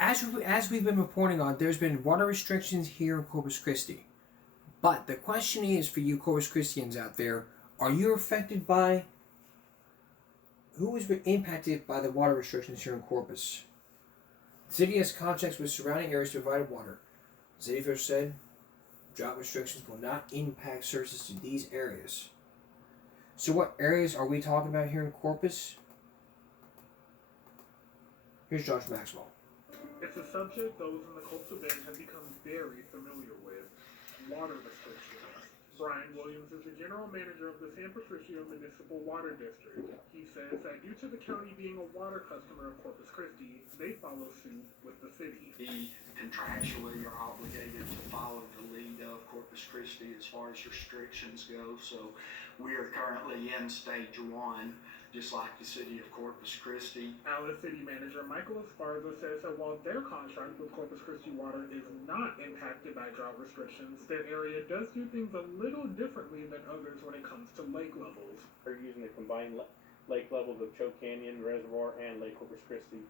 As we've been reporting on, there's been water restrictions here in Corpus Christi. But the question is for you Corpus Christians out there, are you affected by who is impacted by the water restrictions here in Corpus? The city has contracts with surrounding areas to provide water. The city official said drought restrictions will not impact services to these areas. So what areas are we talking about here in Corpus? Here's Josh Maxwell. It's a subject those in the coastal bend have become very familiar with: water restrictions. Brian Williams is the general manager of the San Patricio Municipal Water District. He says that due to the county being a water customer of Corpus Christi, they follow suit with the city. We contractually are obligated to follow the lead of Corpus Christi as far as restrictions go. So we are currently in stage one, just like the city of Corpus Christi. Alice City Manager Michael Esparza says that while their contract with Corpus Christi Water is not impacted by drought restrictions, their area does do things a little differently than others when it comes to lake levels. They're using the combined lake levels of Choke Canyon Reservoir and Lake Corpus Christi.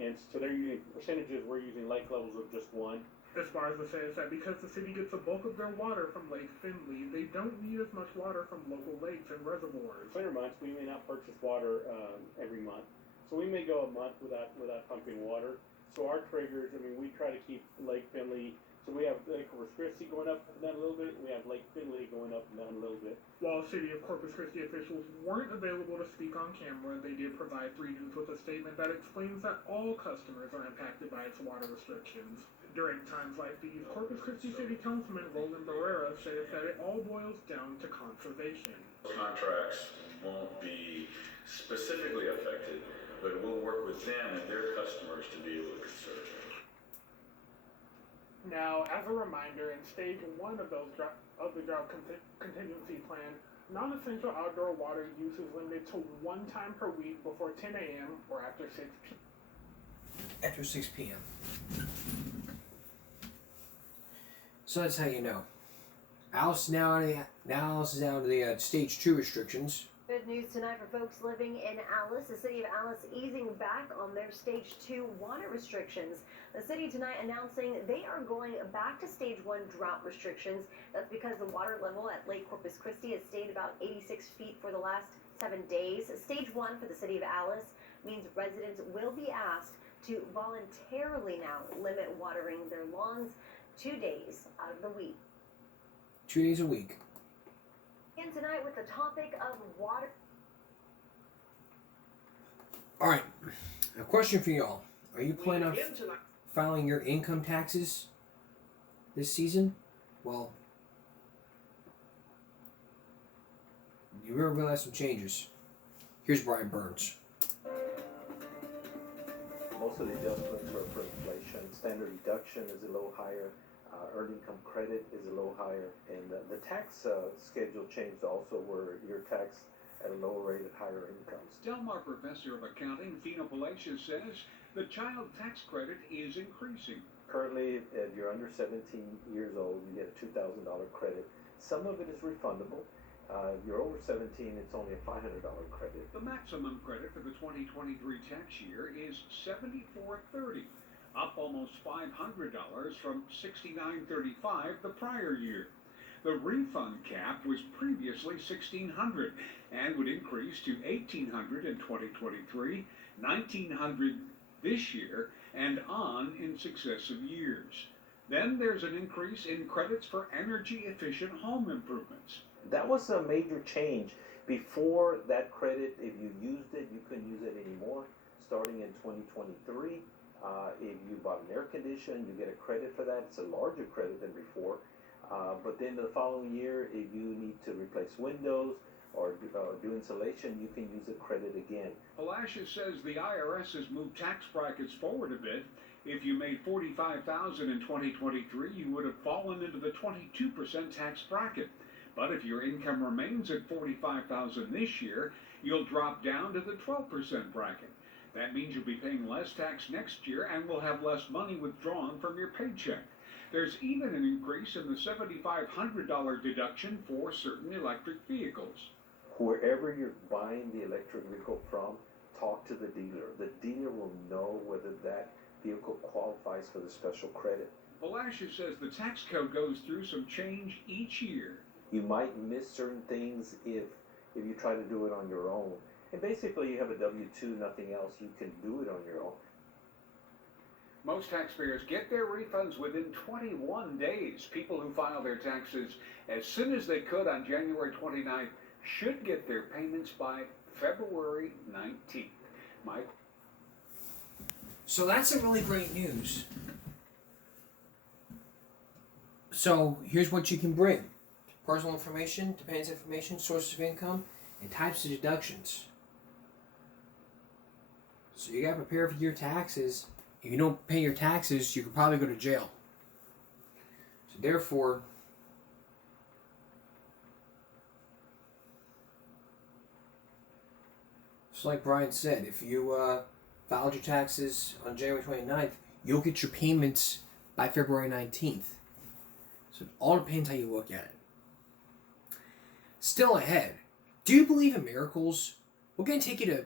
And so they're using percentages, we're using lake levels of just one. Esparza says that because the city gets a bulk of their water from Lake Finley, they don't need as much water from local lakes and reservoirs. Winter months, we may not purchase water every month. So we may go a month without pumping water. So our triggers, we try to keep Lake Finley. So we have Lake Corpus Christi going up and down a little bit. We have Lake Finley going up and down a little bit. While City of Corpus Christi officials weren't available to speak on camera, they did provide 3 News with a statement that explains that all customers are impacted by its water restrictions. During times like these, Corpus Christi City Councilman Roland Barrera says that it all boils down to conservation. Contracts won't be specifically affected, but we'll work with them and their customers to be able to conserve. Now, as a reminder, in stage 1 of the drought contingency plan, non-essential outdoor water use is limited to 1 time per week before 10 a.m. or after 6 p.m. After 6 p.m. So that's how you know. Alice is out of the stage 2 restrictions. Good news tonight for folks living in Alice. The city of Alice easing back on their stage 2 water restrictions. The city tonight announcing they are going back to stage 1 drought restrictions. That's because the water level at Lake Corpus Christi has stayed about 86 feet for the last 7 days. Stage 1 for the city of Alice means residents will be asked to voluntarily now limit watering their lawns 2 days out of the week. 2 days a week. And tonight with the topic of water. All right, a question for y'all. Are you planning on filing your income taxes this season? Well, you will realize some changes. Here's Brian Burns. Most of the adjustments are for inflation. Standard deduction is a little higher. Earned income credit is a little higher, and the tax schedule changed also, where you're taxed at a lower rate at higher incomes. Del Mar professor of accounting Fino Palacios says the child tax credit is increasing. Currently, if you're under 17 years old, you get a $2,000 credit. Some of it is refundable. If you're over 17, it's only a $500 credit. The maximum credit for the 2023 tax year is $74.30. Up almost $500 from $69.35 the prior year. The refund cap was previously $1,600 and would increase to $1,800 in 2023, $1,900 this year, and on in successive years. Then there's an increase in credits for energy-efficient home improvements. That was a major change. Before that credit, if you used it, you couldn't use it anymore. Starting in 2023. If you bought an air conditioner, you get a credit for that. It's a larger credit than before. But then the following year, if you need to replace windows or do insulation, you can use a credit again. Palacios says the IRS has moved tax brackets forward a bit. If you made $45,000 in 2023, you would have fallen into the 22% tax bracket. But if your income remains at $45,000 this year, you'll drop down to the 12% bracket. That means you'll be paying less tax next year and will have less money withdrawn from your paycheck. There's even an increase in the $7,500 deduction for certain electric vehicles. Wherever you're buying the electric vehicle from, talk to the dealer. The dealer will know whether that vehicle qualifies for the special credit. Belasha says the tax code goes through some change each year. You might miss certain things if you try to do it on your own. And basically, you have a W-2, nothing else. You can do it on your own. Most taxpayers get their refunds within 21 days. People who file their taxes as soon as they could on January 29th should get their payments by February 19th. Mike? So that's some really great news. So here's what you can bring: personal information, dependents information, sources of income, and types of deductions. So you gotta prepare for your taxes. If you don't pay your taxes, you could probably go to jail. So therefore, just like Brian said, if you filed your taxes on January 29th, you'll get your payments by February 19th. So it all depends how you look at it. Still ahead, do you believe in miracles? We're going to take you to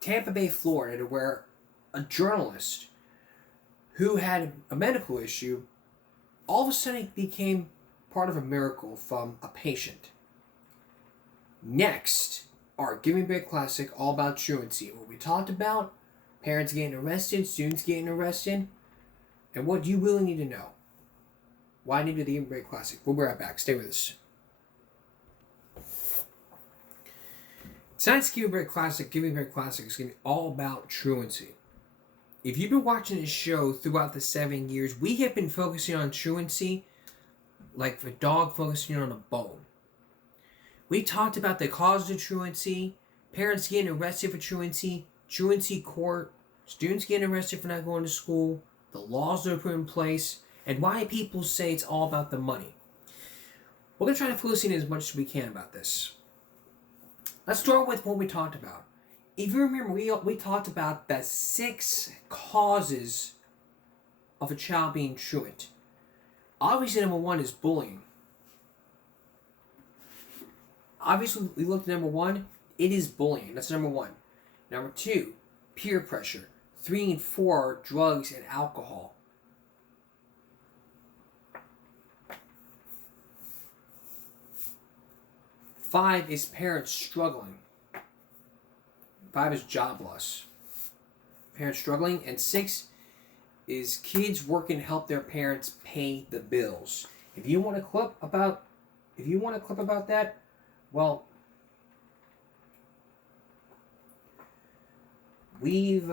Tampa Bay, Florida, to where a journalist who had a medical issue all of a sudden became part of a miracle from a patient. Next, our Giving Back Classic, all about truancy. What we talked about, parents getting arrested, students getting arrested, and what you really need to know. Why need the Giving Back Classic? We'll be right back. Stay with us. Tonight's Giving Back Classic is going to be all about truancy. If you've been watching this show throughout the 7 years, we have been focusing on truancy like a dog focusing on a bone. We talked about the causes of truancy, parents getting arrested for truancy, truancy court, students getting arrested for not going to school, the laws that are put in place, and why people say it's all about the money. We're going to try to focus in as much as we can about this. Let's start with what we talked about. If you remember, we talked about the 6 causes of a child being truant. Obviously, number 1 is bullying. Obviously, we looked at number 1. It is bullying. That's number 1. Number 2, peer pressure. 3 and 4, drugs and alcohol. 5 is parents struggling. 5 is job loss. Parents struggling. And 6 is kids working to help their parents pay the bills. If you want a clip about that, well, we've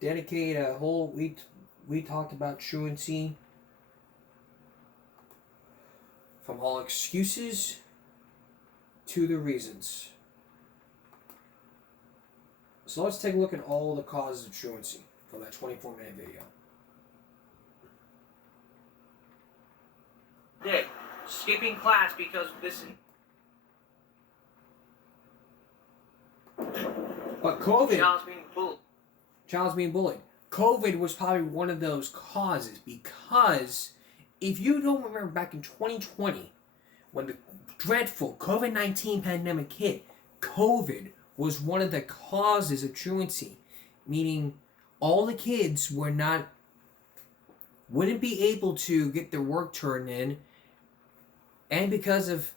dedicated a whole we talked about truancy from all excuses to the reasons. So let's take a look at all the causes of truancy from that 24-minute video. Dick, skipping class because this. But COVID. Child's being bullied. COVID was probably one of those causes because if you don't remember back in 2020 when the dreadful COVID-19 pandemic hit, COVID was one of the causes of truancy, meaning all the kids wouldn't be able to get their work turned in, and because of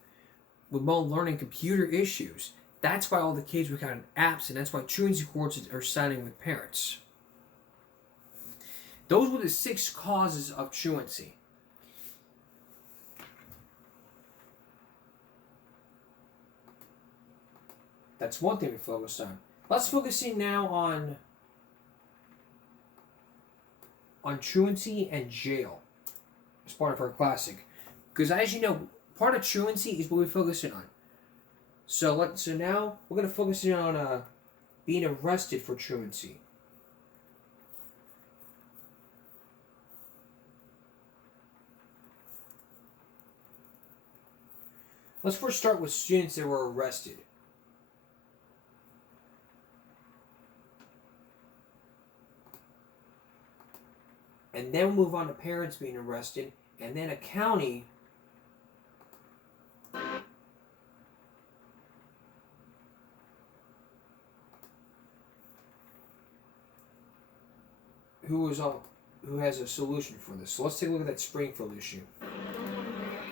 remote learning computer issues, that's why all the kids were kind of absent. That's why truancy courts are siding with parents. Those were the 6 causes of truancy. That's one thing we focused on. Let's focus in now on truancy and jail as part of our classic. Because as you know, part of truancy is what we're focusing on. So now we're going to focus in on being arrested for truancy. Let's first start with students that were arrested. And then we'll move on to parents being arrested, and then a county who has a solution for this. So let's take a look at that Springfield issue.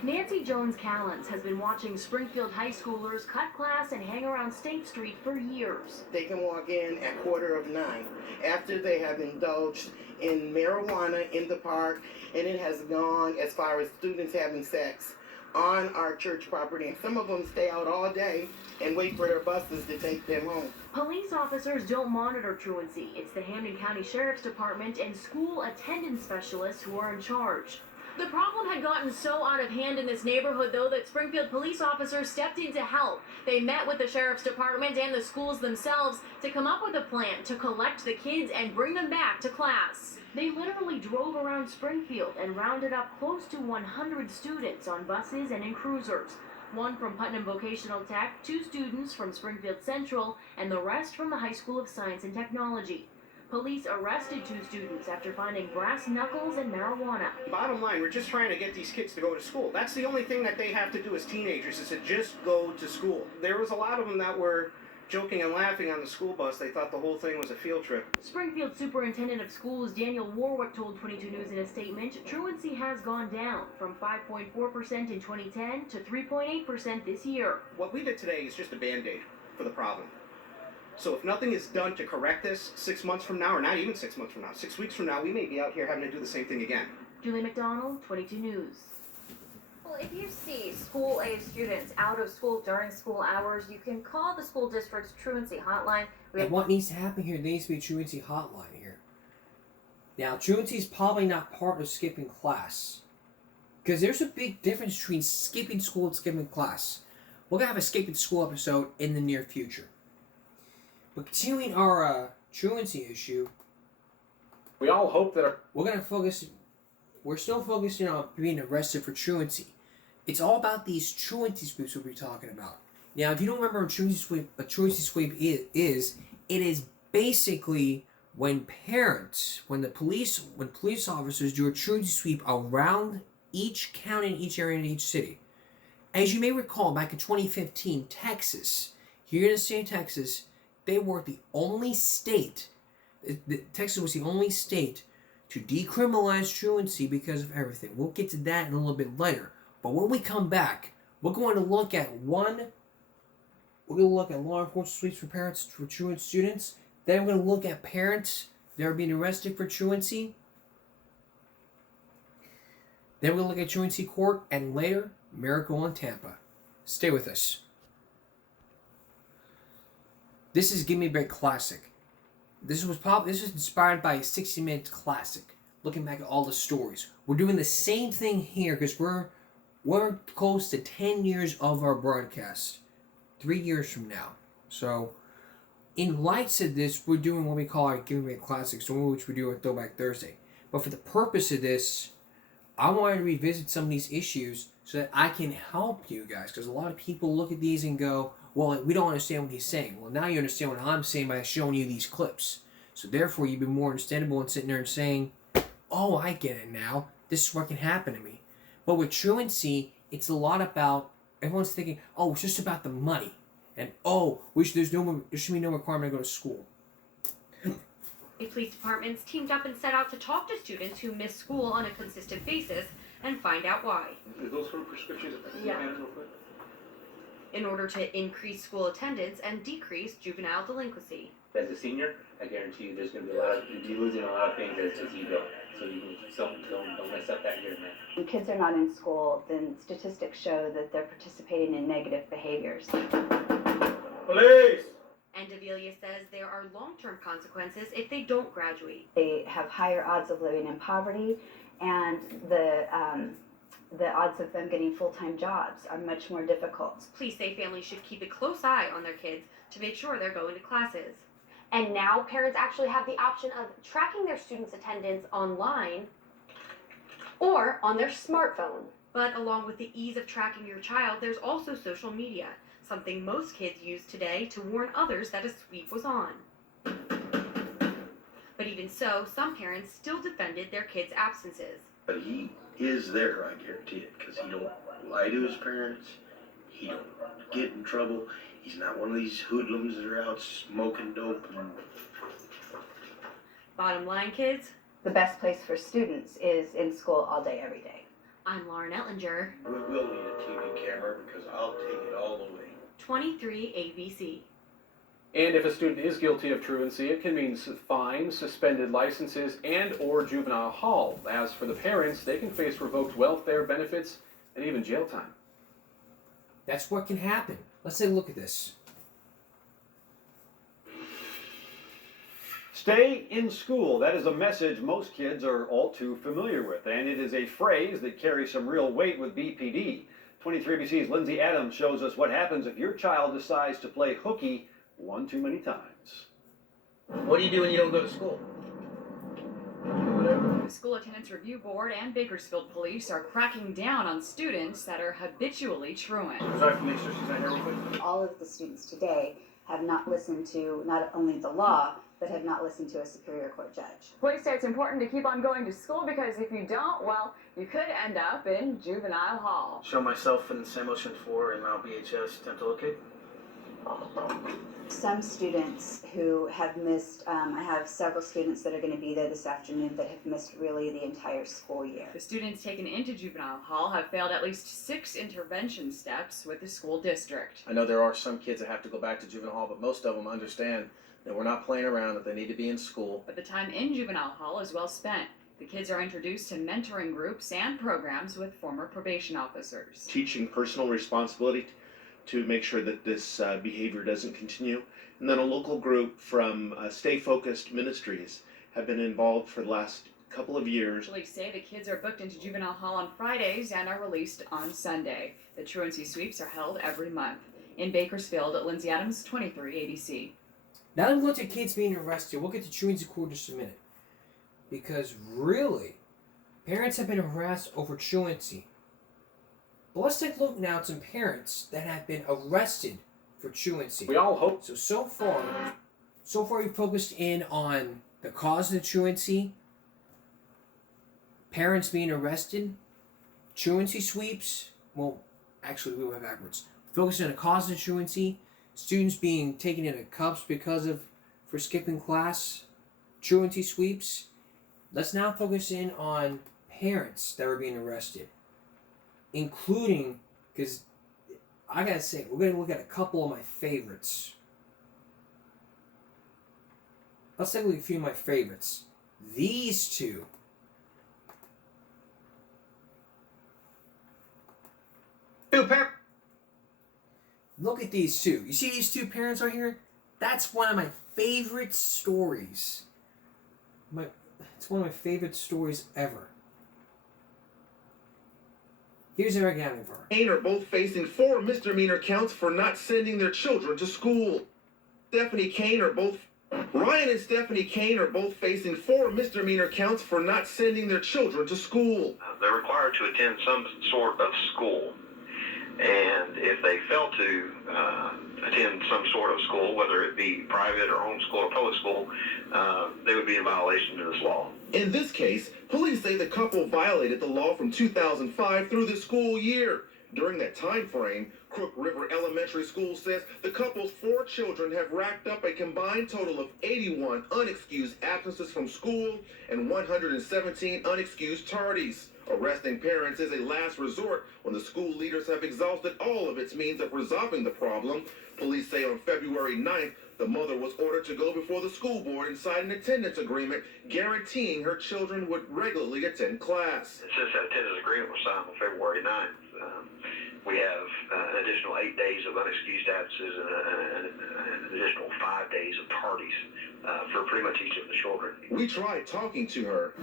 Nancy Jones-Callens has been watching Springfield high schoolers cut class and hang around State Street for years. They can walk in at 9:15 after they have indulged in marijuana in the park, and it has gone as far as students having sex on our church property, and some of them stay out all day and wait for their buses to take them home. Police officers don't monitor truancy. It's the Hampden County Sheriff's Department and school attendance specialists who are in charge. The problem had gotten so out of hand in this neighborhood, though, that Springfield police officers stepped in to help. They met with the Sheriff's Department and the schools themselves to come up with a plan to collect the kids and bring them back to class. They literally drove around Springfield and rounded up close to 100 students on buses and in cruisers. One from Putnam Vocational Tech, 2 students from Springfield Central, and the rest from the High School of Science and Technology. Police arrested 2 students after finding brass knuckles and marijuana. Bottom line, we're just trying to get these kids to go to school. That's the only thing that they have to do as teenagers, is to just go to school. There was a lot of them that were joking and laughing on the school bus. They thought the whole thing was a field trip. Springfield Superintendent of Schools Daniel Warwick told 22 News in a statement, truancy has gone down from 5.4% in 2010 to 3.8% this year. What we did today is just a Band-Aid for the problem. So if nothing is done to correct this 6 months from now, or not even 6 months from now, 6 weeks from now, we may be out here having to do the same thing again. Julie McDonald, 22 News. Well, if you see school-age students out of school during school hours, you can call the school district's truancy hotline. And what needs to happen here, there needs to be a truancy hotline here. Now, truancy is probably not part of skipping class. Because there's a big difference between skipping school and skipping class. We're going to have a skipping school episode in the near future. But continuing our truancy issue, We all hope that we're still focusing on being arrested for truancy. It's all about these truancy sweeps we'll be talking about. Now, if you don't remember what a truancy sweep is, it is basically when police officers do a truancy sweep around each county, each area, and each city. As you may recall, back in 2015, Texas, here in the state of Texas, they were the only state, Texas was the only state to decriminalize truancy because of everything. We'll get to that in a little bit later. But when we come back, we're going to look at law enforcement sweeps for parents for truant students. Then we're going to look at parents that are being arrested for truancy. Then we're going to look at truancy court, and later, Miracle in Tampa. Stay with us. This is Give Me a Break Classic. This was inspired by a 60 Minutes classic, looking back at all the stories. We're doing the same thing here because we're close to 10 years of our broadcast, 3 years from now. So, in lights of this, we're doing what we call our Give Me a Break Classics, which we do on Throwback Thursday. But for the purpose of this, I wanted to revisit some of these issues so that I can help you guys, because a lot of people look at these and go, well, we don't understand what he's saying. Well, now you understand what I'm saying by showing you these clips. So therefore, you've been more understandable and sitting there and saying, oh, I get it now. This is what can happen to me. But with truancy, it's a lot about, everyone's thinking, oh, it's just about the money. And, oh, there should be no requirement to go to school. Police departments teamed up and set out to talk to students who miss school on a consistent basis and find out why. Are those from prescriptions? Yeah. In order to increase school attendance and decrease juvenile delinquency. as a senior, I guarantee you there's going to be you're losing a lot of things as you go. So you don't mess up that year, man. When kids are not in school, then statistics show that they're participating in negative behaviors. Police! And Develia says there are long-term consequences if they don't graduate. They have higher odds of living in poverty, and the odds of them getting full-time jobs are much more difficult. Police say families should keep a close eye on their kids to make sure they're going to classes. And now parents actually have the option of tracking their students' attendance online or on their smartphone. But along with the ease of tracking your child, there's also social media, something most kids use today to warn others that a sweep was on. But even so, some parents still defended their kids' absences. But he is there, I guarantee it, because he don't lie to his parents, he don't get in trouble, he's not one of these hoodlums that are out smoking dope. Bottom line, kids, the best place for students is in school all day, every day. I'm Lauren Etlinger, We will need a TV camera because I'll take it all the way. 23 ABC. And if a student is guilty of truancy, it can mean fines, suspended licenses, and or juvenile hall. As for the parents, they can face revoked welfare benefits and even jail time. That's what can happen. Let's take a look at this. Stay in school. That is a message most kids are all too familiar with, and it is a phrase that carries some real weight with BPD. 23BC's Lindsay Adams shows us what happens if your child decides to play hooky one too many times. What do you do when you don't go to school? The School Attendance Review Board and Bakersfield Police are cracking down on students that are habitually truant. Sorry for make sure she's not here real quick. All of the students today have not listened to not only the law, but have not listened to a Superior Court judge. Police say it's important to keep on going to school because if you don't, well, you could end up in juvenile hall. Show myself in Sam Ocean 4 and Mount BHS, attempt to locate. Some students who have missed, I have several students that are going to be there this afternoon that have missed really the entire school year. The students taken into juvenile hall have failed at least 6 intervention steps with the school district. I know there are some kids that have to go back to juvenile hall, but most of them understand that we're not playing around, that they need to be in school. But the time in juvenile hall is well spent. The kids are introduced to mentoring groups and programs with former probation officers. Teaching personal responsibility to make sure that this behavior doesn't continue. And then a local group from Stay Focused Ministries have been involved for the last couple of years. Police say the kids are booked into juvenile hall on Fridays and are released on Sunday. The truancy sweeps are held every month. In Bakersfield, Lindsay Adams, 23 ABC. Now that we looked at kids being arrested, we'll get to truancy court in just a minute. Because really, parents have been harassed over truancy. But let's take a look now at some parents that have been arrested for truancy. We all hope. So far we've focused in on the cause of the truancy, parents being arrested, truancy sweeps. Well, actually we went backwards. Focusing on the cause of the truancy, students being taken into cuffs for skipping class, truancy sweeps. Let's now focus in on parents that are being arrested, including, because I gotta say, we're gonna look at a couple of my favorites. Let's take a look at a few of my favorites. These two. Look at these two. You see these two parents right here? That's one of my favorite stories. It's one of my favorite stories ever. Here's Eric Gavinvar. Kane are both facing 4 misdemeanor counts for not sending their children to school. Ryan and Stephanie Kane are both facing 4 misdemeanor counts for not sending their children to school. They're required to attend some sort of school. And if they fail to attend some sort of school, whether it be private or homeschool or public school, they would be in violation of this law. In this case, police say the couple violated the law from 2005 through the school year. During that time frame, Crook River Elementary School says the couple's 4 children have racked up a combined total of 81 unexcused absences from school and 117 unexcused tardies. Arresting parents is a last resort when the school leaders have exhausted all of its means of resolving the problem. Police say on February 9th, the mother was ordered to go before the school board and sign an attendance agreement guaranteeing her children would regularly attend class. Since that attendance agreement was signed on February 9th, we have an additional 8 days of unexcused absences and an additional 5 days of tardies for pretty much each of the children. We tried talking to her.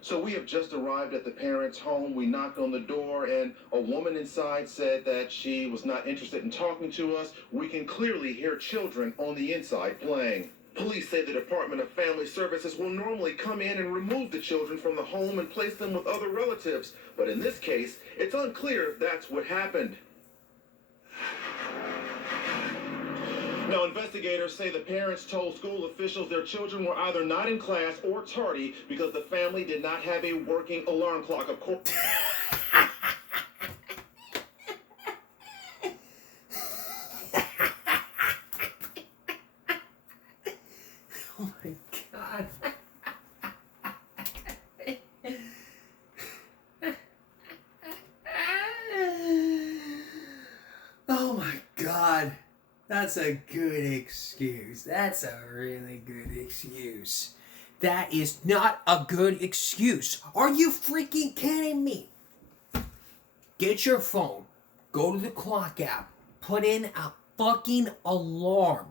So we have just arrived at the parents' home. We knocked on the door and a woman inside said that she was not interested in talking to us. We can clearly hear children on the inside playing. Police say the Department of Family Services will normally come in and remove the children from the home and place them with other relatives. But in this case, it's unclear if that's what happened. Now, investigators say the parents told school officials their children were either not in class or tardy because the family did not have a working alarm clock. Of course. Oh my God. Oh my God. That's a good excuse. That's a really good excuse. That is not a good excuse. Are you freaking kidding me? Get your phone. Go to the clock app. Put in a fucking alarm.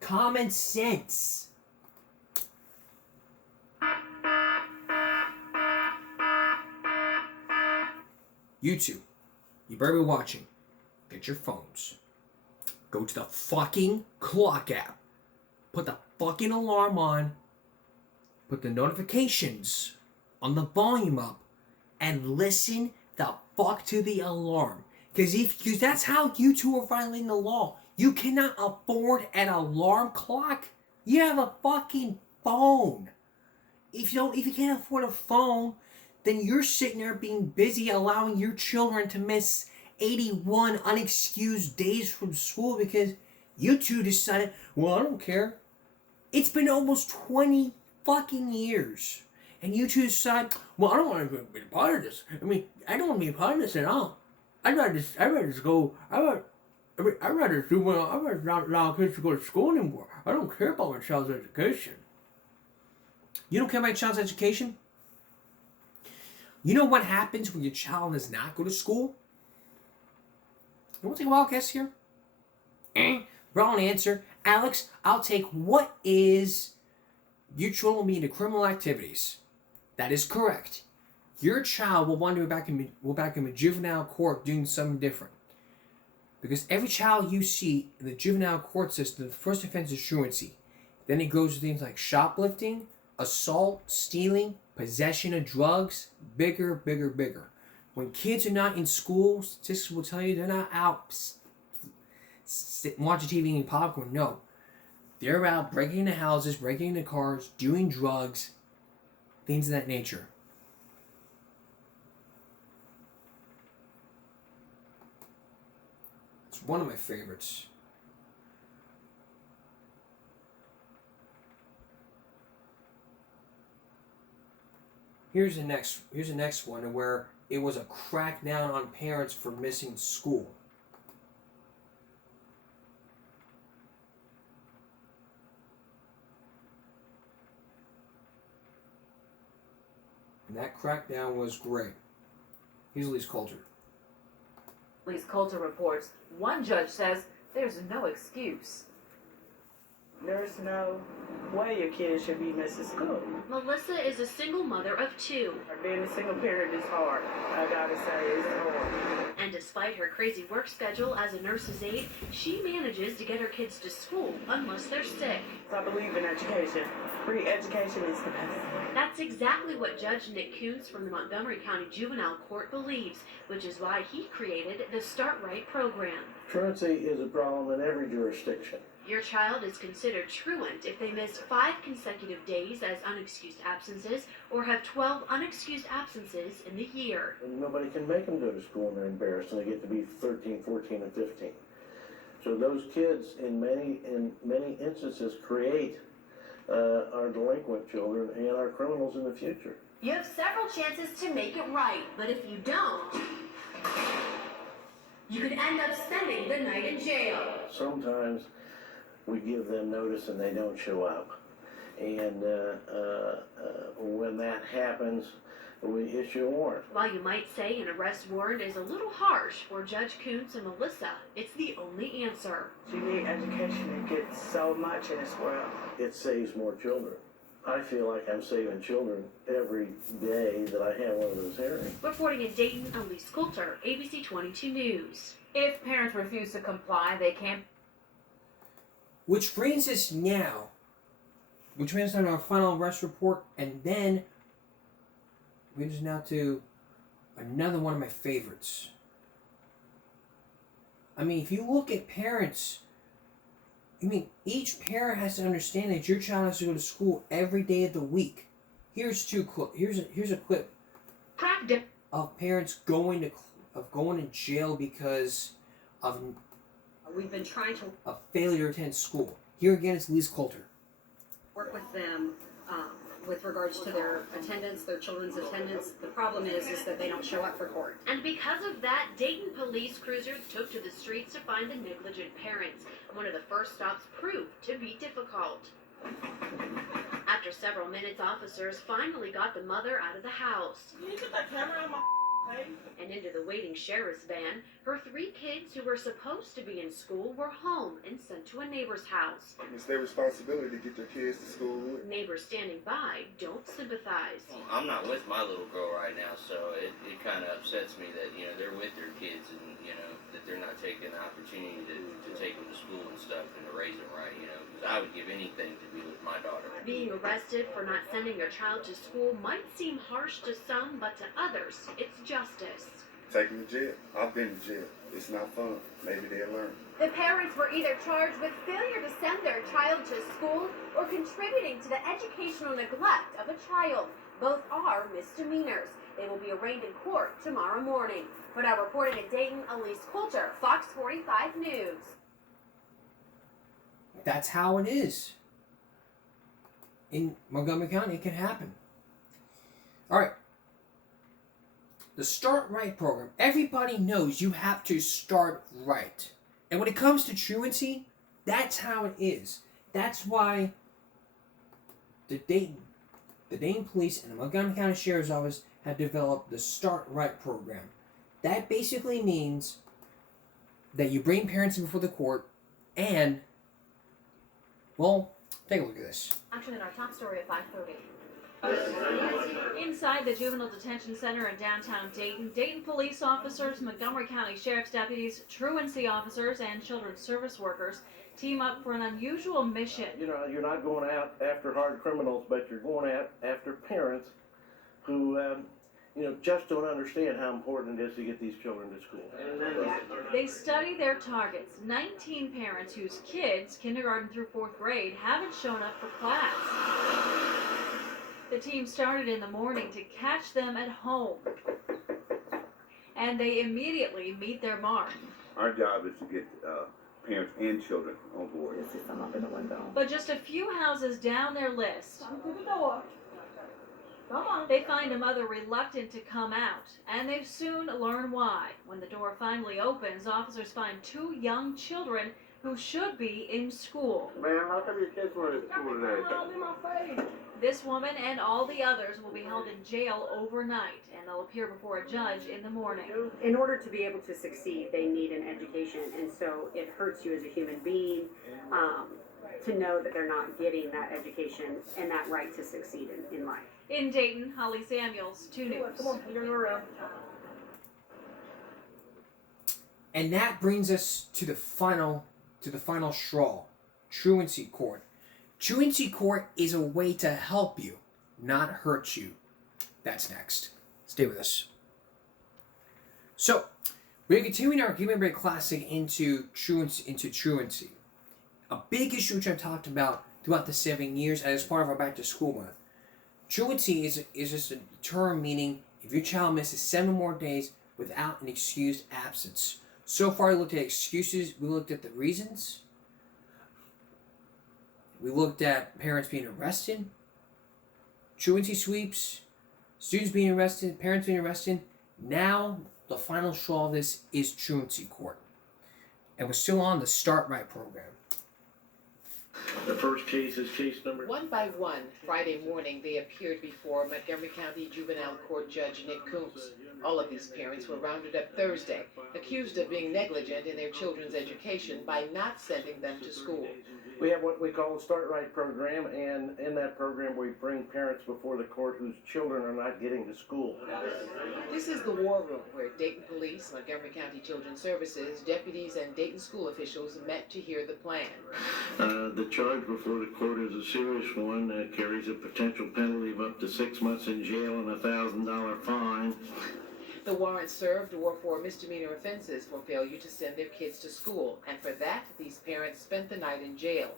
Common sense. You two, you better be watching. Get your phones. Go to the fucking clock app. Put the fucking alarm on. Put the notifications on the volume up. And listen the fuck to the alarm. Because that's how you two are violating the law. You cannot afford an alarm clock. You have a fucking phone. If you can't afford a phone, then you're sitting there being busy allowing your children to miss 81 unexcused days from school because you two decided, well, I don't care. It's been almost 20 fucking years. And you two decide, well, I don't want to be a part of this. I mean, I don't want to be a part of this at all. I'd rather not allow kids to go to school anymore. I don't care about my child's education. You don't care about your child's education? You know what happens when your child does not go to school? You want to take a wild guess here? Wrong answer. Alex, I'll take what is your children will be into criminal activities. That is correct. Your child will want to be back in a juvenile court doing something different. Because every child you see in the juvenile court system, the first offense is truancy. Then it goes to things like shoplifting, assault, stealing, possession of drugs, bigger, bigger, bigger. When kids are not in school, statistics will tell you they're not out watching TV and popcorn. No. They're out breaking into houses, breaking into cars, doing drugs, things of that nature. It's one of my favorites. Here's the next one where it was a crackdown on parents for missing school. And that crackdown was great. Here's Elise Coulter. Elise Coulter reports one judge says there's no excuse. There's no way your kid should be missing school. Melissa is a single mother of two. Being a single parent is hard. I gotta say, it's hard. And despite her crazy work schedule as a nurse's aide, she manages to get her kids to school unless they're sick. I believe in education. Free education is the best. That's exactly what Judge Nick Kuntz from the Montgomery County Juvenile Court believes, which is why he created the Start Right program. Truancy is a problem in every jurisdiction. Your child is considered truant if they miss 5 consecutive days as unexcused absences or have 12 unexcused absences in the year. And nobody can make them go to school and they're embarrassed and they get to be 13, 14, and 15. So those kids in many instances create our delinquent children and our criminals in the future. You have several chances to make it right, but if you don't, you could end up spending the night in jail. Sometimes we give them notice and they don't show up. And when that happens, we issue a warrant. While you might say an arrest warrant is a little harsh for Judge Kuntz and Melissa, it's the only answer. You need education to get so much in this world. It saves more children. I feel like I'm saving children every day that I have one of those hearings. Reporting in Dayton, Elise Coulter, ABC 22 News. If parents refuse to comply, they can't. Which brings us now to our final arrest report, and then brings us now to another one of my favorites. I mean, if you look at parents, each parent has to understand that your child has to go to school every day of the week. Here's a clip of parents going to jail because of We've been trying to a failure to attend school. Here again is Liz Coulter. Work with them with regards to their attendance, their children's attendance. The problem is that they don't show up for court. And because of that, Dayton police cruisers took to the streets to find the negligent parents. One of the first stops proved to be difficult. After several minutes, officers finally got the mother out of the house. Can you put that camera on my face? And into the waiting sheriff's van, her 3 kids who were supposed to be in school were home and sent to a neighbor's house. It's their responsibility to get their kids to school. Neighbors standing by don't sympathize. I'm not with my little girl right now, so it kind of upsets me that, they're with their kids and, that they're not taking the opportunity to take them to school and stuff and to raise them right, because I would give anything to be with my daughter. Being arrested for not sending your child to school might seem harsh to some, but to others, it's justice. Take them to jail. I've been to jail. It's not fun. Maybe they'll learn. The parents were either charged with failure to send their child to school or contributing to the educational neglect of a child. Both are misdemeanors. They will be arraigned in court tomorrow morning. For now, reporting in Dayton, Elise Coulter, Fox 45 News. That's how it is. In Montgomery County, it can happen. All right. The Start Right program. Everybody knows you have to start right. And when it comes to truancy, that's how it is. That's why the Dayton Police and the Montgomery County Sheriff's Office have developed the Start Right program. That basically means that you bring parents in before the court and, well, take a look at this. Action in our top story at 5:30. Inside the Juvenile Detention Center in downtown Dayton, Dayton police officers, Montgomery County Sheriff's deputies, truancy officers, and children's service workers team up for an unusual mission. You're not going out after hard criminals, but you're going out after parents who, just don't understand how important it is to get these children to school. They study their targets, 19 parents whose kids, kindergarten through 4th grade, haven't shown up for class. The team started in the morning to catch them at home, and they immediately meet their mark. Our job is to get parents and children on board. But just a few houses down their list, Open the door. Come on. they find a mother reluctant to come out, and they soon learn why. When the door finally opens, officers find 2 young children who should be in school. Man, how come your kids weren't at school today? All in my face. This woman and all the others will be held in jail overnight, and they'll appear before a judge in the morning. In order to be able to succeed, they need an education, and so it hurts you as a human being to know that they're not getting that education and that right to succeed in life. In Dayton, Holly Samuels, 2 News. Come on, you're around. And that brings us to the final straw, truancy court. Truancy court is a way to help you, not hurt you. That's next. Stay with us. So, we're continuing our Give Me a Break Classic into truancy. A big issue which I've talked about throughout the 7 years and as part of our Back to School month. Truancy is just a term meaning if your child misses 7 more days without an excused absence. So far, we looked at excuses, we looked at the reasons, we looked at parents being arrested, truancy sweeps, students being arrested, parents being arrested. Now, the final straw of this is truancy court. And we're still on the Start Right program. The first case is case number... One by one, Friday morning, they appeared before Montgomery County Juvenile Court Judge Nick Coombs. All of these parents were rounded up Thursday, accused of being negligent in their children's education by not sending them to school. We have what we call the Start Right program, and in that program we bring parents before the court whose children are not getting to school. This is the war room where Dayton Police, Montgomery County Children's Services, deputies, and Dayton school officials met to hear the plan. The charge before the court is a serious one that carries a potential penalty of up to 6 months in jail and a $1,000 fine. The warrants served were for misdemeanor offenses for failure to send their kids to school, and for that, these parents spent the night in jail.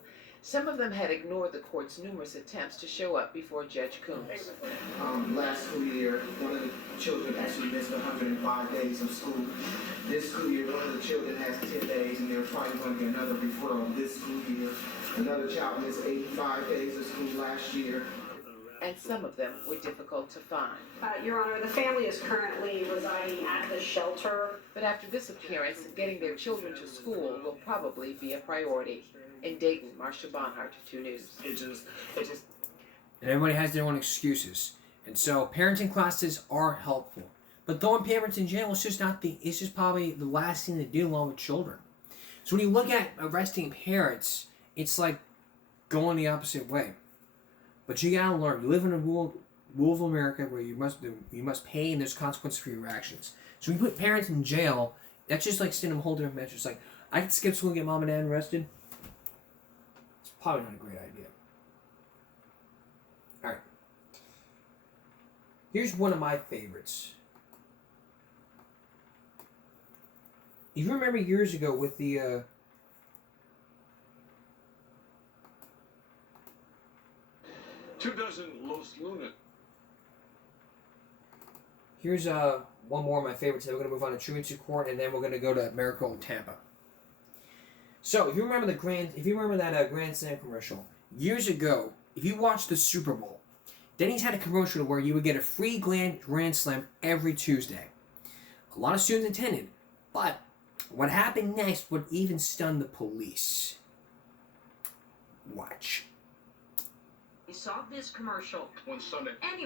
Some of them had ignored the court's numerous attempts to show up before Judge Coombs. Last school year, one of the children actually missed 105 days of school. This school year, one of the children has 10 days, and there's probably going to be another referral this school year. Another child missed 85 days of school last year. And some of them were difficult to find. Your Honor, the family is currently residing at the shelter. But after this appearance, getting their children to school will probably be a priority. In Dayton, Marcia Bonhart, 2 News. It just. And everybody has their own excuses. And so parenting classes are helpful. But throwing parents in jail is just probably the last thing to do along with children. So when you look at arresting parents, it's like going the opposite way. But you gotta learn. You live in a rule of America where you must pay and there's consequences for your actions. So when you put parents in jail, that's just like sending them a whole different message. It's like, I can skip school and get mom and dad arrested. It's probably not a great idea. Alright. Here's one of my favorites. If you remember years ago with the 24 Los Lunas. Here's one more of my favorites. Then we're going to move on to Truancy Court, and then we're going to go to Miracle in Tampa. So, if you remember that Grand Slam commercial years ago, if you watched the Super Bowl, Denny's had a commercial where you would get a free Grand Slam every Tuesday. A lot of students attended, but what happened next would even stun the police. Watch. We saw this commercial. One Sunday. I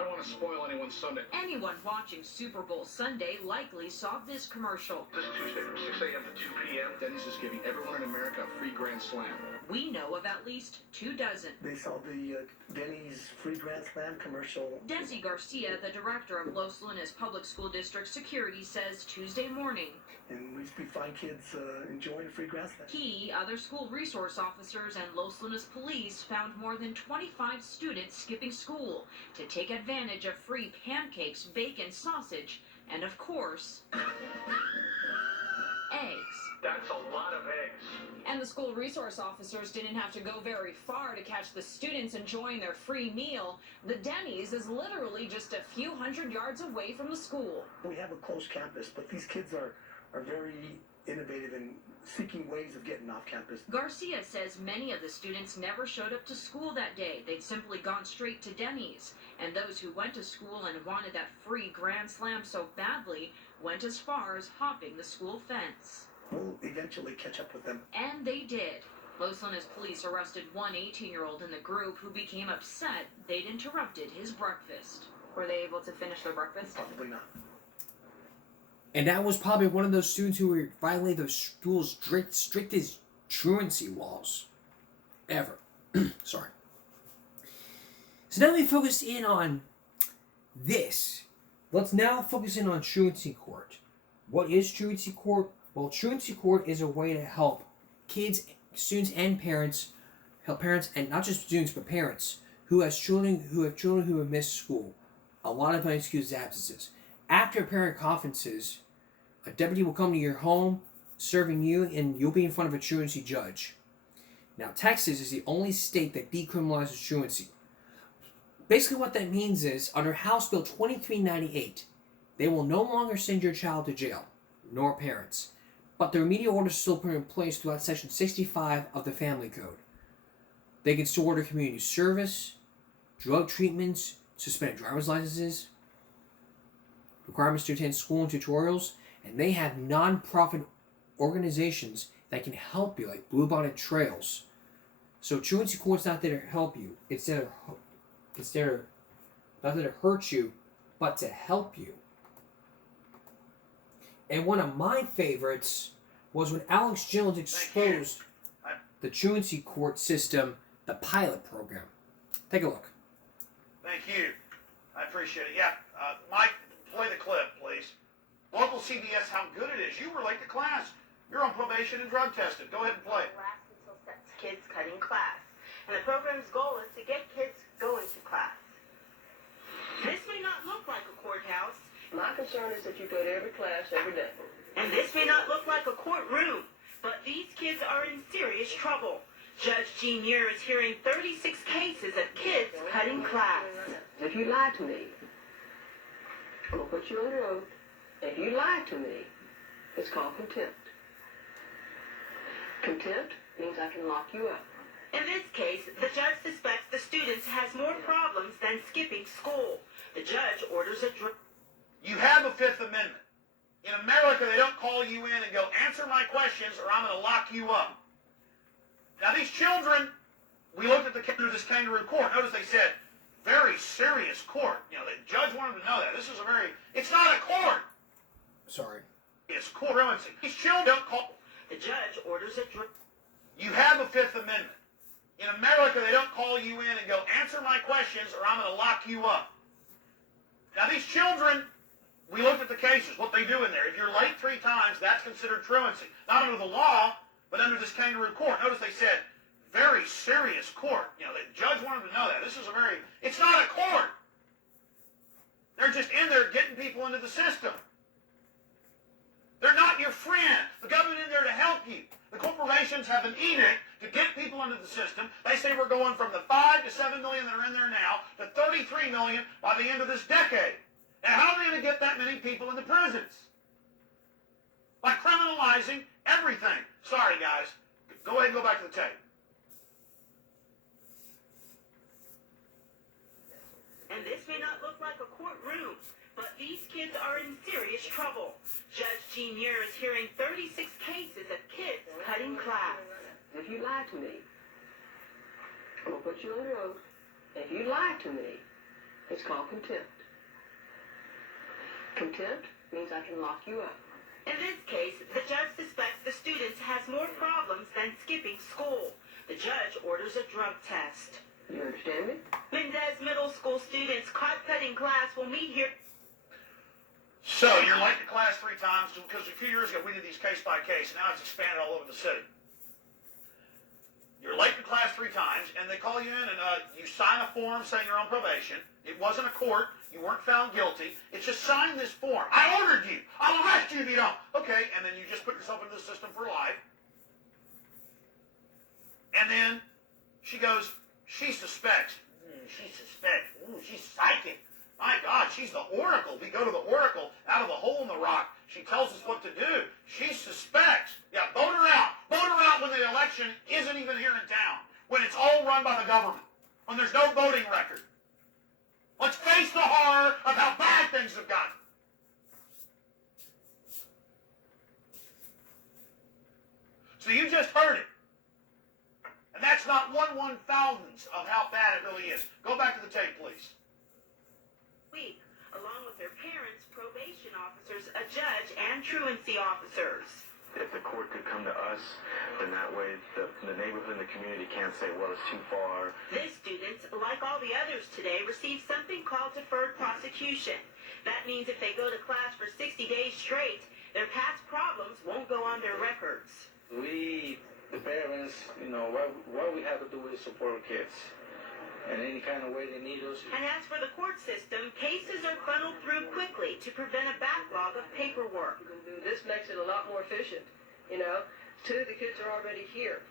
don't want to spoil anyone's Sunday. Anyone watching Super Bowl Sunday likely saw this commercial. This Tuesday from 6 a.m. to 2 p.m. Denny's is giving everyone in America a free Grand Slam. We know of at least 24. They saw the Denny's free Grand Slam commercial. Desi Garcia, the director of Los Lunas Public School District Security, says Tuesday morning. And we find kids enjoying free Grand Slam. He, other school resource officers, and Los Lunas police found more than 25 students skipping school to take advantage of free pancakes, bacon, sausage, and of course, eggs. That's a lot of eggs. And the school resource officers didn't have to go very far to catch the students enjoying their free meal. The Denny's is literally just a few hundred yards away from the school. We have a close campus, but these kids are very innovative in seeking ways of getting off campus. Garcia says many of the students never showed up to school that day. They'd simply gone straight to Denny's. And those who went to school and wanted that free Grand Slam so badly went as far as hopping the school fence. We'll eventually catch up with them. And they did. Los Lunas police arrested one 18-year-old in the group who became upset they'd interrupted his breakfast. Were they able to finish their breakfast? Probably not. And that was probably one of those students who were violating the school's strictest truancy laws ever. Sorry. So now we focus in on this. Let's now focus in on truancy court. What is truancy court? Well, truancy court is a way to help kids, students, and parents, and not just students but parents who have children who have missed school. A lot of unexcused absences. After parent conferences, a deputy will come to your home, serving you, and you'll be in front of a truancy judge. Now, Texas is the only state that decriminalizes truancy. Basically what that means is, under House Bill 2398, they will no longer send your child to jail, nor parents. But the remedial orders are still put in place throughout Section 65 of the Family Code. They can still order community service, drug treatments, suspended driver's licenses, requirements to attend school and tutorials, and they have non-profit organizations that can help you, like Blue Bonnet Trails. So truancy court's not there to help you. It's there not there to hurt you, but to help you. And one of my favorites was when Alex Jones exposed the truancy court system, the pilot program. Take a look. Thank you. I appreciate it. Yeah, Mike, play the clip, please. Local CBS, how good it is. You were late to class. You're on probation and drug tested. Go ahead and play. Last until kids cutting class. And the program's goal is to get kids going to class. This may not look like a courthouse. My concern is that you go to every class every day. And this may not look like a courtroom. But these kids are in serious trouble. Judge Jean Muir is hearing 36 cases of kids cutting class. If you lie to me, I'm going to put you under oath. If you lie to me, it's called contempt. Contempt means I can lock you up. In this case, the judge suspects the student has more problems than skipping school. The judge orders a You have a Fifth Amendment. In America, they don't call you in and go, answer my questions or I'm going to lock you up. Now, these children, we looked at this kangaroo court. Notice they said, very serious court. You know, the judge wanted to know that. This is it's not a court. Sorry. It's court truancy. These children don't call. The judge orders a You have a Fifth Amendment. In America, they don't call you in and go, answer my questions or I'm going to lock you up. Now, these children, we looked at the cases, what they do in there. If you're late 3 times, that's considered truancy. Not under the law, but under this kangaroo court. Notice they said, very serious court. You know, the judge wanted to know that. This is it's not a court. They're just in there getting people into the system. They're not your friend. The government in there to help you. The corporations have an edict to get people into the system. They say we're going from the 5 to 7 million that are in there now to 33 million by the end of this decade. Now, how are they going to get that many people into prisons? By criminalizing everything. Sorry, guys. Go ahead and go back to the tape. And this may not look like a courtroom, but these kids are in serious trouble. Judge Jean Muir is hearing 36 cases of kids cutting class. If you lie to me, I'm going to put you under oath. If you lie to me, it's called contempt. Contempt means I can lock you up. In this case, the judge suspects the student has more problems than skipping school. The judge orders a drug test. You understand me? Mendez Middle School students caught cutting class will meet here. So, you're late to class 3 times, because a few years ago we did these case by case, now it's expanded all over the city. You're late to class 3 times, and they call you in and you sign a form saying you're on probation. It wasn't a court. You weren't found guilty. It's just sign this form. I ordered you. I'll arrest you if you don't. Okay, and then you just put yourself into the system for life. And then she goes, she suspects. She suspects. Ooh, she's psychic. My God, she's the oracle. We go to the oracle out of the hole in the rock. She tells us what to do. She suspects. Yeah, vote her out. Vote her out when the election isn't even here in town. When it's all run by the government. When there's no voting record. Let's face the horror of how bad things have gotten. So you just heard it. And that's not 1/1000th of how bad it really is. Go back to the tape, please. Week, along with their parents, probation officers, a judge, and truancy officers. If the court could come to us, then that way the neighborhood and the community can't say, well, it's too far. This students, like all the others today, receive something called deferred prosecution. That means if they go to class for 60 days straight, their past problems won't go on their records. We, the parents, what we have to do is support kids. In any kind of way they need us. And as for the court system, cases are funneled through quickly to prevent a backlog of paperwork. This makes it a lot more efficient. The kids are already here.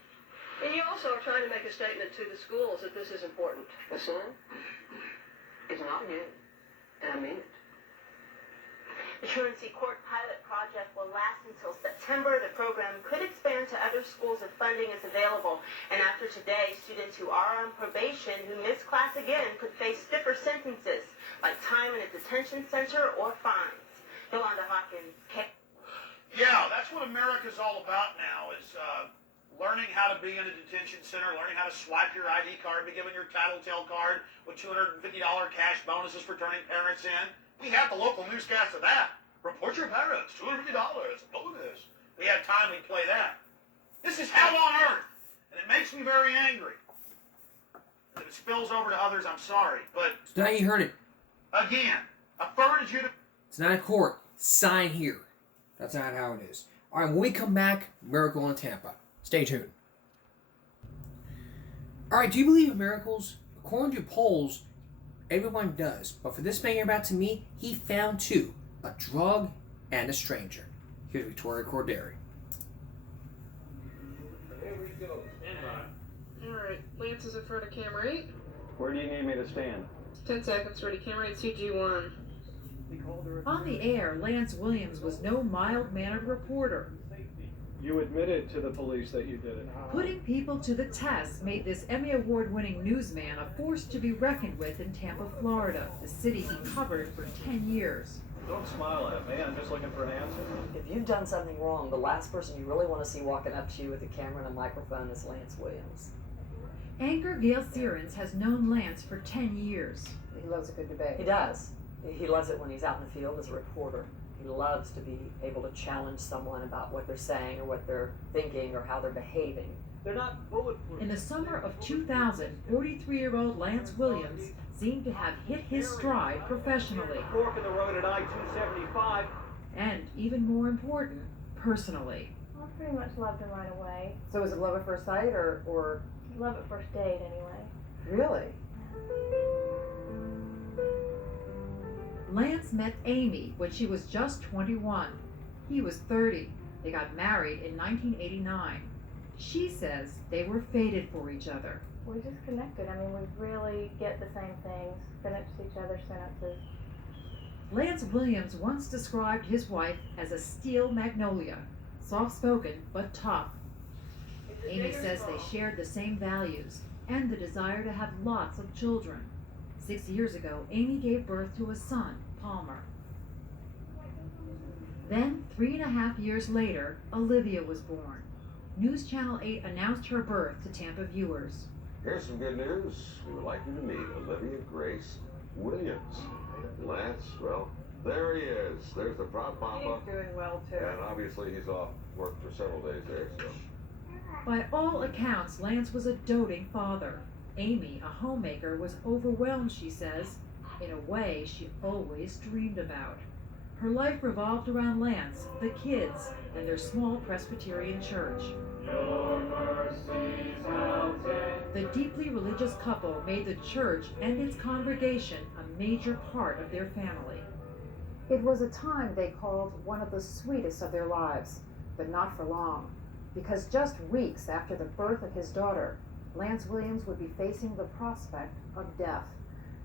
And you also are trying to make a statement to the schools that this is important. The son is not a game, and I mean it. The truancy court pilot project will last until September. The program could expand to other schools if funding is available. And after today, students who are on probation who miss class again could face stiffer sentences, like time in a detention center or fines. Yolanda Hawkins. Yeah, that's what America's all about now, is learning how to be in a detention center, learning how to swipe your ID card, be given your tattletale card with $250 cash bonuses for turning parents in. We have the local newscast of that. Report your parents, $250, bonus. We have time, we play that. This is hell on earth, and it makes me very angry. If it spills over to others, I'm sorry, but... So now you heard it. Again, affirmative you to... It's not a court. Sign here. That's not how it is. All right, when we come back, miracle in Tampa. Stay tuned. All right, do you believe in miracles? According to polls, everyone does. But for this man you're about to meet, he found 2. A drug and a stranger. Here's Victoria Corderi. Here we go. Stand by. Alright, Lance is in front of camera 8. Where do you need me to stand? 10 seconds, ready. Camera 8, CG1. On the air, Lance Williams was no mild-mannered reporter. You admitted to the police that you did it. Putting people to the test made this Emmy Award-winning newsman a force to be reckoned with in Tampa, Florida, the city he covered for 10 years. Don't smile at me, I'm just looking for an answer. If you've done something wrong, the last person you really want to see walking up to you with a camera and a microphone is Lance Williams. Anchor Gail Sierens has known Lance for 10 years. He loves a good debate. He does. He loves it when he's out in the field as a reporter. He loves to be able to challenge someone about what they're saying or what they're thinking or how they're behaving. They're not bulletproof. In the summer of 2000, 43-year-old Lance Williams seemed to have hit his stride professionally. Fork in the road at I-275. And, even more important, personally. I pretty much loved him right away. So was it love at first sight or? Love at first date, anyway. Really? Lance met Amy when she was just 21. He was 30. They got married in 1989. She says they were fated for each other. We just connected. I mean, we really get the same things, finish each other's sentences. Lance Williams once described his wife as a steel magnolia, soft-spoken but tough. Amy says they shared the same values and the desire to have lots of children. 6 years ago, Amy gave birth to a son, Palmer. Then, 3.5 years later, Olivia was born. News Channel 8 announced her birth to Tampa viewers. Here's some good news. We would like you to meet Olivia Grace Williams. Lance, well, there he is. There's the proud papa. He's doing well, too. And obviously he's off work for several days there, so. By all accounts, Lance was a doting father. Amy, a homemaker, was overwhelmed, she says, in a way she always dreamed about. Her life revolved around Lance, the kids, and their small Presbyterian church. The deeply religious couple made the church and its congregation a major part of their family. It was a time they called one of the sweetest of their lives, but not for long, because just weeks after the birth of his daughter, Lance Williams would be facing the prospect of death.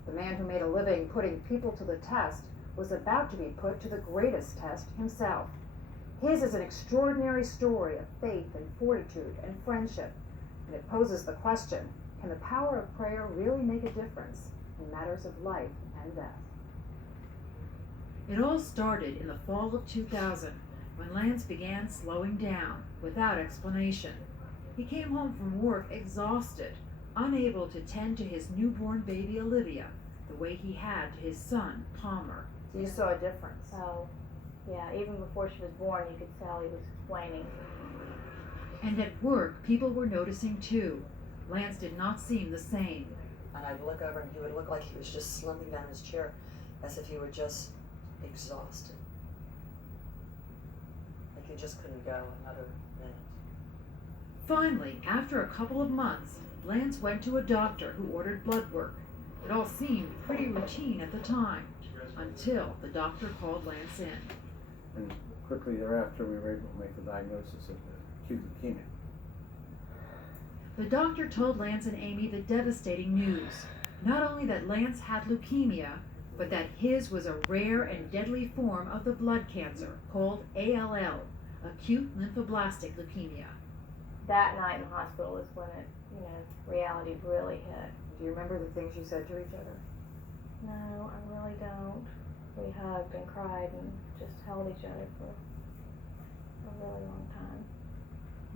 The man who made a living putting people to the test was about to be put to the greatest test himself. His is an extraordinary story of faith and fortitude and friendship, and it poses the question, can the power of prayer really make a difference in matters of life and death? It all started in the fall of 2000, when Lance began slowing down without explanation. He came home from work exhausted, unable to tend to his newborn baby Olivia the way he had to his son Palmer. You saw a difference. So, yeah, even before she was born, you could tell he was explaining. And at work, people were noticing too. Lance did not seem the same. And I'd look over and he would look like he was just slumping down his chair, as if he were just exhausted. Like he just couldn't go another minute. Finally, after a couple of months, Lance went to a doctor who ordered blood work. It all seemed pretty routine at the time, until the doctor called Lance in. And quickly thereafter, we were able to make the diagnosis of acute leukemia. The doctor told Lance and Amy the devastating news. Not only that Lance had leukemia, but that his was a rare and deadly form of the blood cancer called ALL, acute lymphoblastic leukemia. That night in the hospital is when it, reality really hit. Do you remember the things you said to each other? No, I really don't. We hugged and cried and just held each other for a really long time.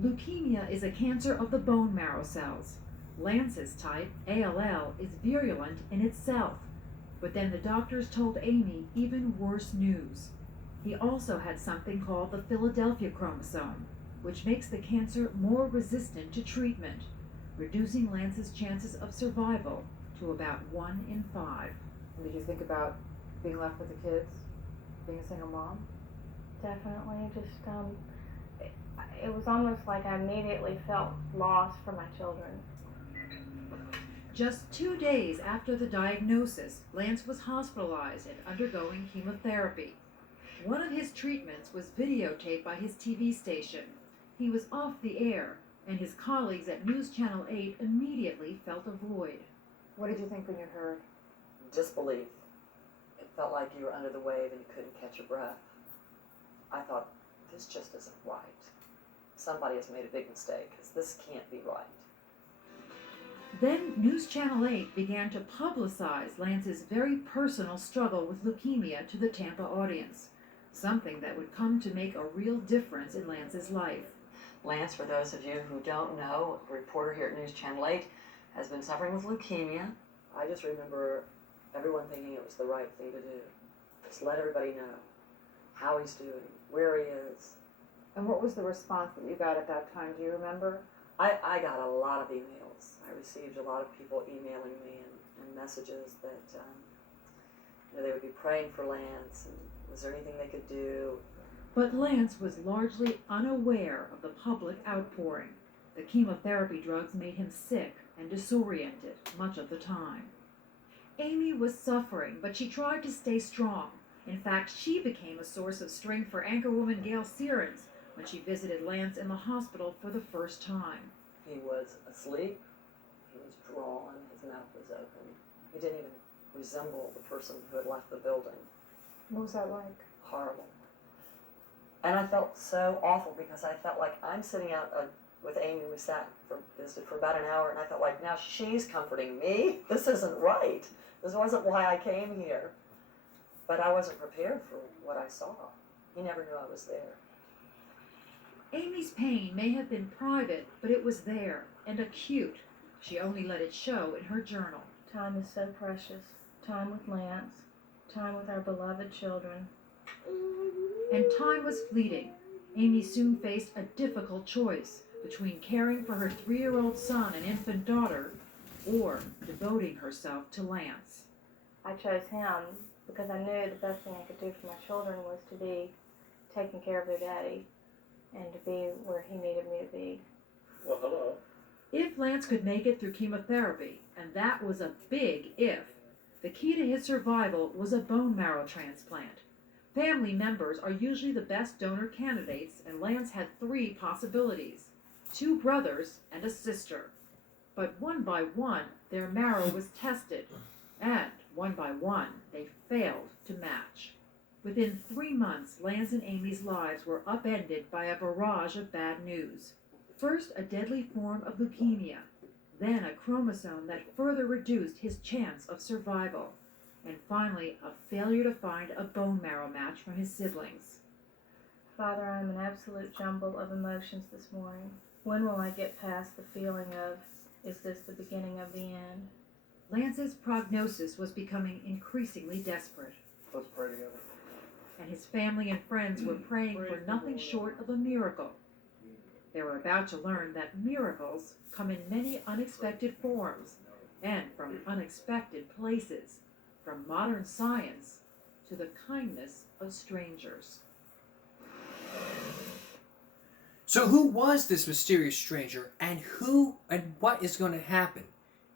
Leukemia is a cancer of the bone marrow cells. Lance's type, ALL, is virulent in itself. But then the doctors told Amy even worse news. He also had something called the Philadelphia chromosome, which makes the cancer more resistant to treatment, reducing Lance's chances of survival to about 1 in 5. Did you think about being left with the kids, being a single mom? Definitely, just it was almost like I immediately felt lost for my children. Just 2 days after the diagnosis, Lance was hospitalized and undergoing chemotherapy. One of his treatments was videotaped by his TV station. He was off the air, and his colleagues at News Channel 8 immediately felt a void. What did you think when you heard? Disbelief. It felt like you were under the wave and you couldn't catch your breath. I thought, this just isn't right. somebody has made a big mistake, because this can't be right. Then News Channel 8 began to publicize Lance's very personal struggle with leukemia to the Tampa audience, something that would come to make a real difference in Lance's life. Lance, for those of you who don't know, a reporter here at News Channel 8, has been suffering with leukemia. I just remember everyone thinking it was the right thing to do. Just let everybody know how he's doing, where he is. And what was the response that you got at that time? Do you remember? I got a lot of emails. I received a lot of people emailing me and messages that they would be praying for Lance, and was there anything they could do? But Lance was largely unaware of the public outpouring. The chemotherapy drugs made him sick and disoriented much of the time. Amy was suffering, but she tried to stay strong. In fact, she became a source of strength for anchorwoman Gail Searins when she visited Lance in the hospital for the first time. He was asleep, he was drawn, his mouth was open. He didn't even resemble the person who had left the building. What was that like? Horrible. And I felt so awful because I felt like I'm sitting out with Amy. We visited for about an hour, and I felt like now she's comforting me. This isn't right. This wasn't why I came here. But I wasn't prepared for what I saw. He never knew I was there. Amy's pain may have been private, but it was there and acute. She only let it show in her journal. Time is so precious. Time with Lance. Time with our beloved children. And time was fleeting. Amy soon faced a difficult choice between caring for her 3-year-old son and infant daughter or devoting herself to Lance. I chose him because I knew the best thing I could do for my children was to be taking care of their daddy and to be where he needed me to be. Well, hello. If Lance could make it through chemotherapy, and that was a big if, the key to his survival was a bone marrow transplant. Family members are usually the best donor candidates, and Lance had 3 possibilities: 2 brothers and a sister. But one by one, their marrow was tested, and one by one, they failed to match. Within 3 months, Lance and Amy's lives were upended by a barrage of bad news. First, a deadly form of leukemia, then a chromosome that further reduced his chance of survival, and finally, a failure to find a bone marrow match from his siblings. Father, I am an absolute jumble of emotions this morning. When will I get past the feeling of, is this the beginning of the end? Lance's prognosis was becoming increasingly desperate. Let's pray together. And his family and friends were praying for nothing short of a miracle. They were about to learn that miracles come in many unexpected forms and from unexpected places, from modern science to the kindness of strangers. So who was this mysterious stranger, and what is going to happen?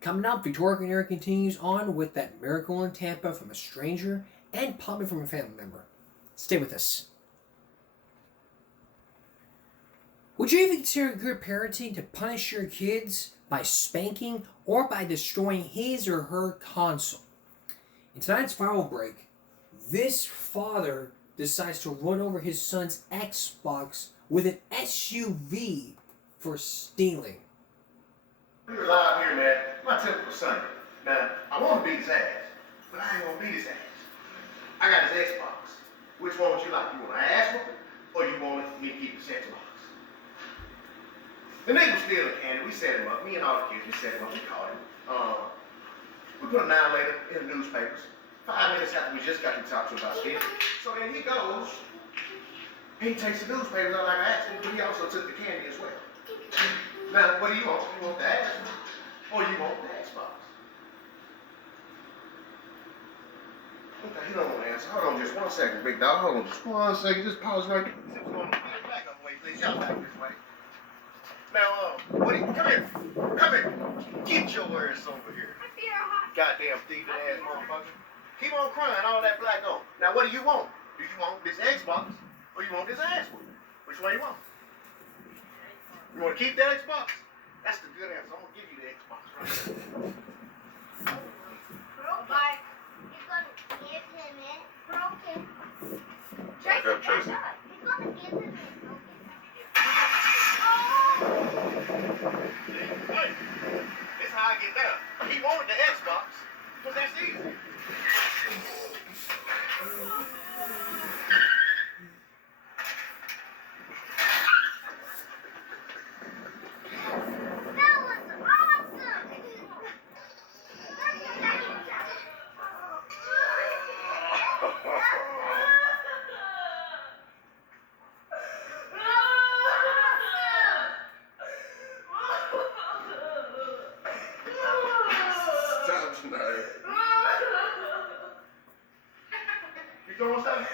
Coming up, Victoria Canary continues on with that miracle in Tampa from a stranger and probably from a family member. Stay with us. Would you even consider good parenting to punish your kids by spanking or by destroying his or her console? In tonight's viral break, this father decides to run over his son's Xbox with an SUV for stealing. We were live here, man. My typical Sunday. Now, I want to beat his ass, but I ain't gonna beat his ass. I got his Xbox. Which one would you like? You want an ass whooping, or you want me to keep his Xbox? The nigga was stealing candy. We set him up. Me and all the kids, we set him up. We caught him. We put him down later in the newspapers. 5 minutes after we just got to talk to him about stealing. So then he goes, he takes the newspapers out like I asked him, but he also took the candy as well. Now, what do you want? You want the ass, or you want the Xbox? Okay, he don't want to answer. Hold on just 1 second, big dog. Hold on just 1 second. Just pause right there. Back up way, please. Y'all back this way. Now, what do you, come here. Come here. Get your ass over here. Goddamn thieving ass motherfucker. Keep on crying, all that black on. Now, what do you want? Do you want this Xbox, or you want this ass whooping? Which one you want? You want to keep that Xbox? That's the good answer. I'm going to give you the Xbox right now. But he's gonna give him it broken. Back up, Tracy. He's gonna give him it broken. Now, he wanted the Xbox, because that's easy. Stop tonight. You throwing something?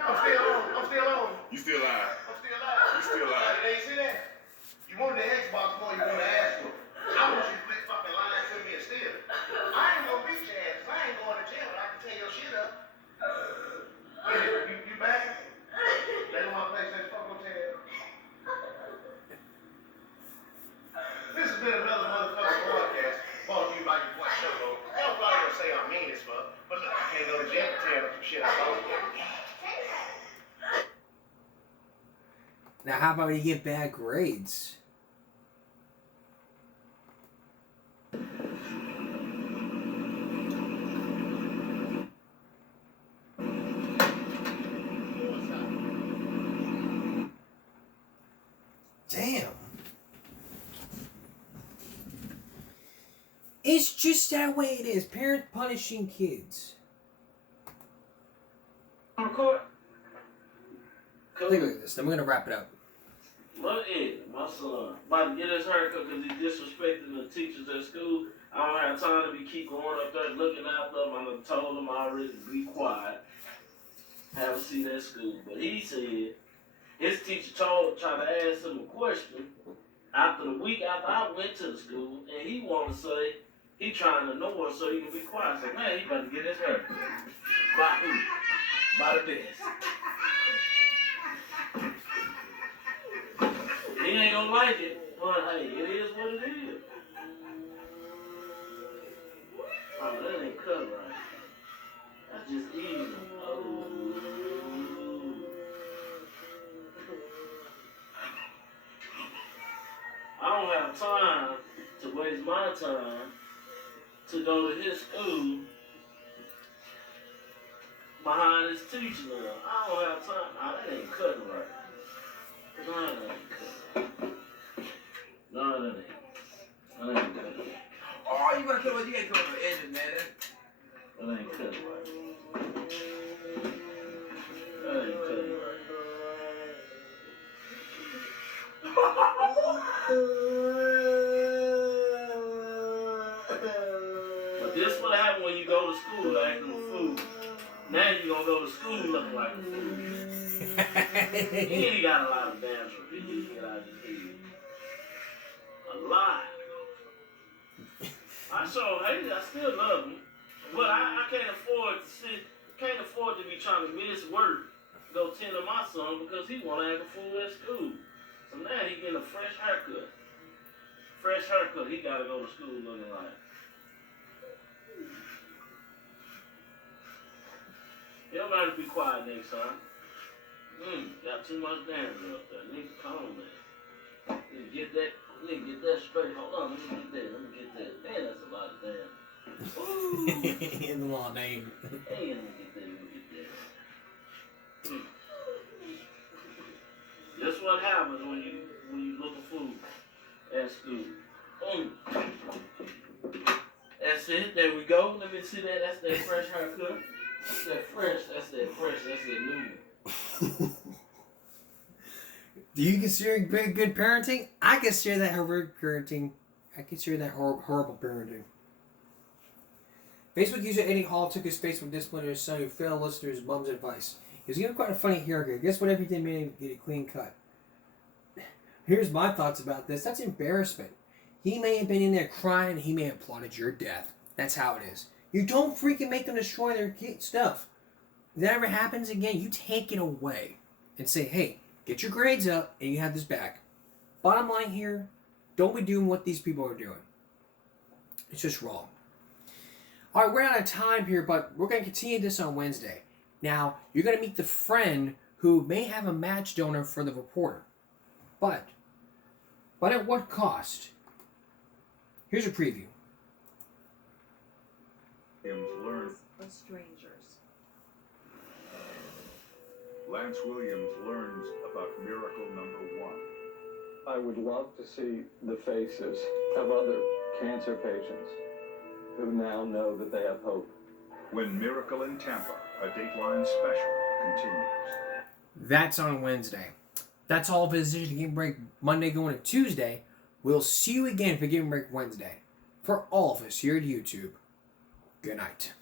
I'm still on. I'm still on. You still alive? I'm still alive. You still alive? You see that? You wanted the Xbox more, you wanted to ask for it. I want you to quit fucking lying to me and steal it. I ain't gonna beat your ass, 'cause I ain't going to jail, but I can tear your shit up. You back? They don't want to play that fuck hotel. This has been another motherfucking broadcast brought to you by your boy Shoko. Y'all probably gonna say I'm mean as fuck, but look, I can't go to jail for tearing up some shit I thought. Now, how about when you get bad grades? Damn. It's just that way it is. Parents punishing kids. Record. Take a look at this. Then we're going to wrap it up. Look at my son about to get his haircut because he's disrespecting the teachers at school. I don't have time to keep going up there looking after him. I done told him already to be quiet. Have a seat at school. But he said his teacher tried to ask him a question after the week after I went to the school, and he wanted to say he trying to know her so he can be quiet. So man, he about to get his haircut. By who? By the best. He ain't gonna like it, but hey, it is what it is. Oh, that ain't cut right. That's just evil. Oh. I don't have time to waste my time to go to his school behind his teacher now. I don't have time. Oh, that ain't cutting right. No, that ain't cutting. No, that ain't. That ain't cutting. Oh, you gotta come up, you gotta come up with edges, man. That ain't cutting right. That ain't cutting right. But this what happens when you go to school acting a fool. Now you gonna go to school looking like a fool. He ain't got a lot of damn he need to get out of his head. A lot. I still love him. But I can't afford to be trying to miss work, go tend to my son because he wanna act a fool at school. So now he getting a fresh haircut. Fresh haircut, he gotta go to school looking like. He'll learn to be quiet next time. Got too much dander up there. Need to calm that. Need to get that straight. Hold on, let me get that. Man, that's a lot of damn. Ooh. In the law name. Hey, let me get that. That's what happens when you look a fool at school. That's it. There we go. Let me see that. That's that fresh haircut. That's that fresh. That's that new. Do you consider it good parenting? I consider that horrible parenting. I consider that horrible parenting. Facebook user Eddie Hall took his Facebook discipline to his son who failed to listen to his mom's advice. He was given quite a funny haircut. Guess what? Everything made him get a clean cut. Here's my thoughts about this. That's embarrassment. He may have been in there crying. He may have plotted your death. That's how it is. You don't freaking make them destroy their stuff. If that ever happens again, you take it away and say, hey, get your grades up and you have this back. Bottom line here, don't be doing what these people are doing. It's just wrong. All right, we're out of time here, but we're going to continue this on Wednesday. Now, you're going to meet the friend who may have a match donor for the reporter. But but at what cost? Here's a preview. Learns of strangers. Lance Williams learns about miracle number 1. I would love to see the faces of other cancer patients who now know that they have hope. When Miracle in Tampa, a Dateline special, continues. That's on Wednesday. That's all for this edition of Game Break Monday going to Tuesday. We'll see you again for Game Break Wednesday. For all of us here at YouTube, good night.